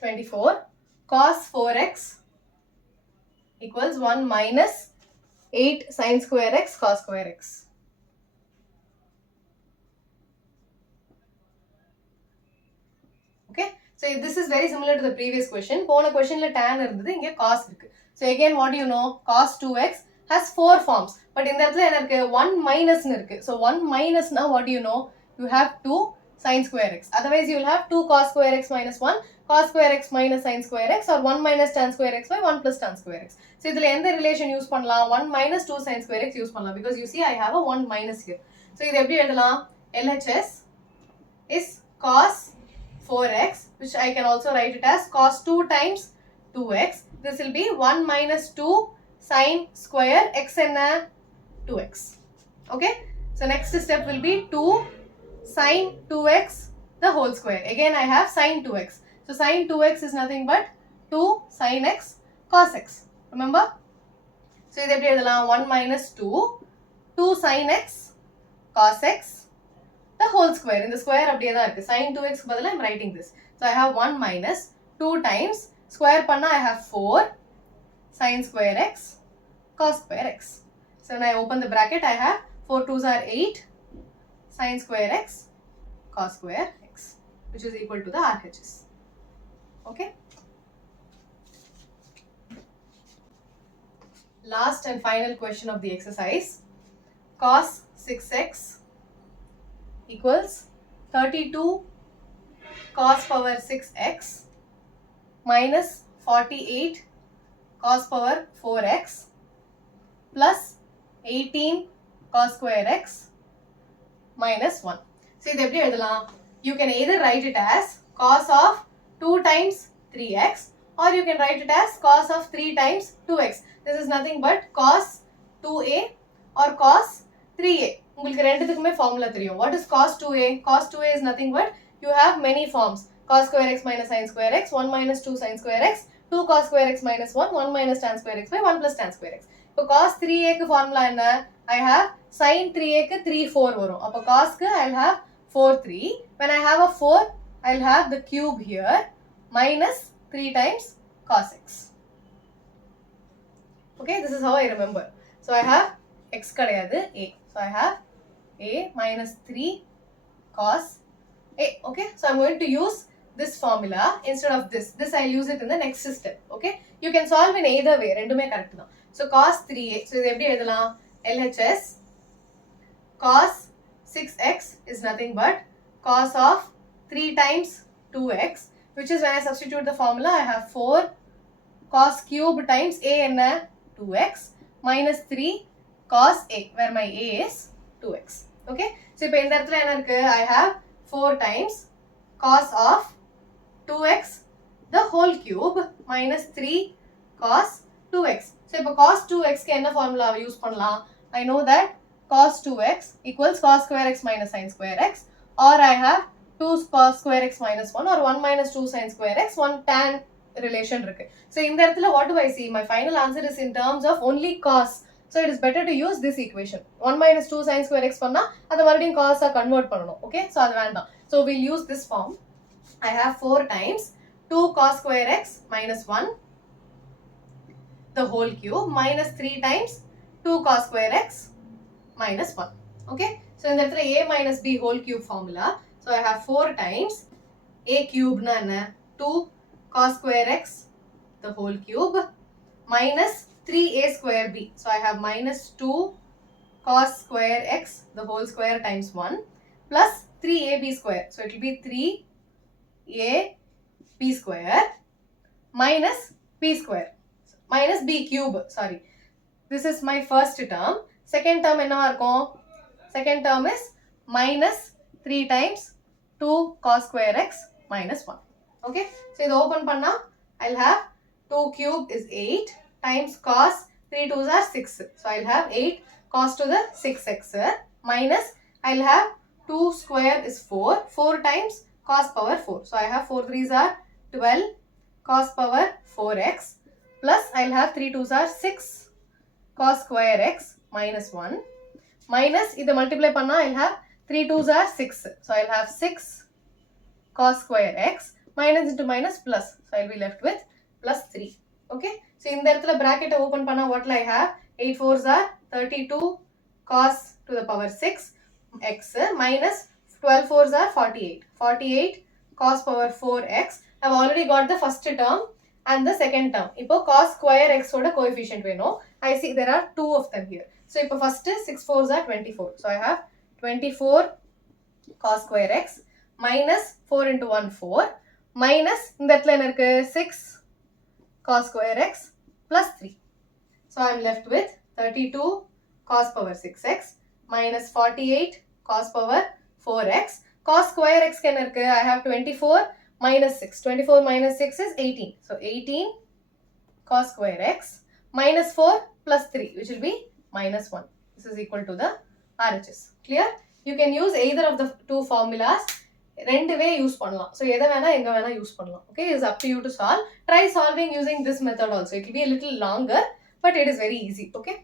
24 cos 4x equals 1 minus 8 sin square x cos square x. Okay, so this is very similar to the previous question. Pona question la tan irundhudu, inge cos irukku. So again, what do you know? Cos 2x has 4 forms, but in the இடத்துல என்ன இருக்கு 1 minus னு இருக்கு. So 1 minus now what do you know? You have 2 sin square x. Otherwise you will have 2 cos square x minus 1 cos square x minus sin square x, or 1 minus tan square x by 1 plus tan square x. So இதுல எந்த relation use பண்ணலாம்? 1 minus 2 sin square x use பண்ணலாம், because you see I have a 1 minus here. So இது எப்படி எழுதலாம்? LHS is cos 4x, which I can also write it as cos 2 times 2x. This will be 1 minus 2 sin square x and 2x. Okay, so next step will be 2 sin 2x the whole square. Again I have sin 2x. So sin 2x is nothing but 2 sin x cos x. Remember? So இது எப்படி எழுதலாம்? 1 minus 2 sin x cos x the whole square. In the square அப்படியே தான் இருக்கு. Sin 2x பதிலா I'm writing this. So I have 1 minus 2 times square பண்ணா I have 4 sin square x cos square x. So when I open the bracket I have 4 2s are 8 sin square x cos square x, which is equal to the RHS. Okay. Last and final question of the exercise. Cos 6x equals 32 cos power 6x minus 48 cos power 4x plus 18 cos square x minus 1. So இது எப்படி எழுதலாம்? You can either write it as cos of 2 times 3x, or you can write it as cos of 3 times 2x. This is nothing but cos 2a or cos 3a. உங்களுக்கு ரெண்டுத்துக்குமே formula தெரியும். What is cos 2a? Cos 2a is nothing but you have many forms. Cos square x minus sin square x, 1 minus 2 sin square x, 2 cos square x minus 1, 1 minus tan square x by 1 plus tan square x. இப்போ cos 3a க்கு formula என்ன? I have sin 3a க்கு 3 4 வரும். அப்போ cos க்கு I'll have 4 3. When I have a 4, I'll have the cube here minus 3 times cos x. Okay, this is how I remember. So I have x கிடையாது a. So I have a minus 3 cos a. Okay, so I'm going to use this formula instead of this. This I'll use it in the next step. Okay, you can solve in either way. ரெண்டுமே correct தான். So cos 3a. So இது எப்படி எழுதலாம்? LHS cos 6x is nothing but cos of 3 times 2x, which is when I substitute the formula I have 4 cos cube times a என்ன 2x minus 3 cos a, where my a is 2x. Okay, so இப்போ இந்த இடத்துல என்ன இருக்கு? I have 4 times cos of 2x the whole cube minus 3 cos 2x. So இப்போ cos 2x க்கு என்ன formula use பண்ணலாம்? I know that cos 2x equals cos square x minus sin square x, or I have 2 cos square x minus 1, or 1 minus 2 sin square x, 1 tan relation இருக்கு. So இந்த இடத்துல what do I see? My final answer is in terms of only cos. So it is better to use this equation. 1 minus 2 sin square x பண்ணா அதை மறுபடியும் cos ஆ convert பண்ணணும். Okay, so அது வேண்டாம். So we'll use this form. I have 4 times 2 cos square x minus 1 the whole cube minus 3 times 2 cos square x minus 1. Okay, so in the a minus b whole cube formula, so I have 4 times a cube na 2 cos square x the whole cube minus 3a square b. So I have minus 2 cos square x the whole square times 1 plus 3ab square. So it will be 3ab square minus b square minus b cube. Sorry, this is my first term. Second term என்னவா இருக்கும்? Second term is minus 3 times 2 cos square x minus 1. Okay, so இது open பண்ணா I'll have 2 cube is 8 times cos 3 2s are 6. So I'll have 8 cos to the 6x minus I'll have 2 square is 4. 4 times cos power 4. So I have 4 3s are 12 cos power 4x plus I'll have 3 2s are 6 cos square x minus 1 minus இதை multiply பண்ணா I'll have 3 2s are 6. So I'll have 6 cos square x minus into minus plus. So I'll be left with plus 3. Okay. So in the bracket open panna, what will I have? 8 4s are 32 cos to the power 6 x minus 12 4s are 48. 48 cos power 4x. I've already got the first term and the second term. Now cos square x oda coefficient we know. I see there are two of them here. So now first 6 4s are 24. So I have 24 cos square x minus 4 into 1 4 minus in that line 6 cos square x plus 3. So I am left with 32 cos power 6x minus 48 cos power 4x. Cos square x can I have 24 minus 6. 24 minus 6 is 18. So 18 cos square x minus 4 plus 3, which will be minus 1. This is equal to the RHS. Clear? You can use either of the two formulas. ரெண்டு வே use பண்ணலாம். So எதை வேணா எங்க வேணா use பண்ணலாம். Okay, it's up to you to solve. Try solving using this method also. It will be a little longer, but it is very easy. Okay.